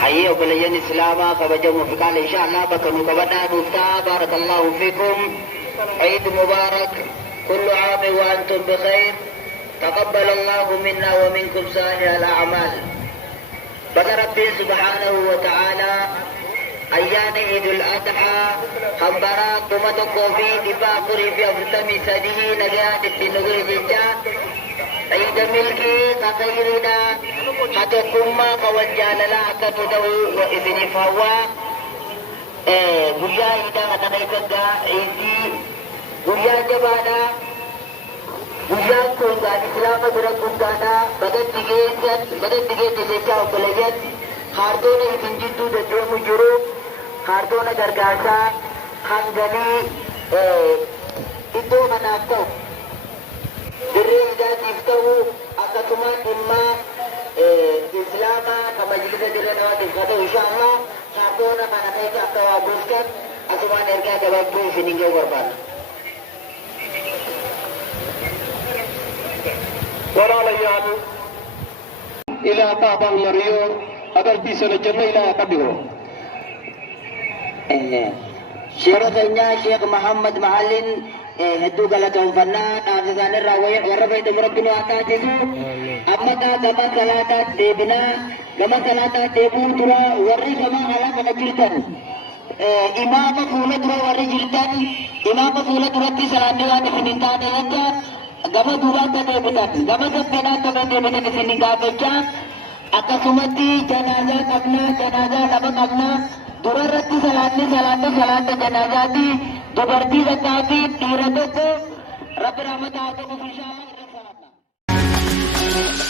حيي وبليان إسلاما فبجموا في قال إن شاء الله بكنوا كبدا مفتاح بارك الله فيكم عيد مبارك كل عام وأنتم بخير تقبل الله منا ومنكم صالح الأعمال بدأ ربي سبحانه وتعالى أيام عيد الأضحى خمبرا قمة كوفي دفاع قري في أفتمي سديه نجاة التنغري جدا عيد ملكي كخيرنا حتى كما قوجال لا كتدو وإذن فهو بجا إذا نتنيكد عيدي بجا جبانا بجا كونغا إسلام بركونغانا بدت تجيت تسيكا وكليت خاردون إذن جدو دجو مجرو خاردون درگاسا خانگني إدو مناكتو دري إذا تفتو أكتما إما إسلاما كما جلد جلد نواتي خطو إن شاء الله خاردون مناكيك أكتوا بوسكت أكتما نرجع دباكو فينيجو بربان walaalayaal ilaa ka abaalmariyo adartiisana janno ilaa ka dhigo sheekheenya sheekh Muhammad Macalin hedduu galatoonfannaa dhaabsisaan irraa warra fayyadamu rabbiin waa taasisu ammataa gama salaataatti deebinaa gama salaataatti deebuu dura warri gama alaa kana jirtan imaama fuula dura warri jirtan imaama fuula duratti salaanni waan isin hin taane jecha gama duubatti deebitan gama saffeenaa akka deebitan isin hin gaafachaa akkasumatti janaazaa lama qabnaa durarratti salaata janaazaati dubartii takkaa fi dhiira tokko rabbi rahmataa haa ta'uuf inshaa Allah irra salaata.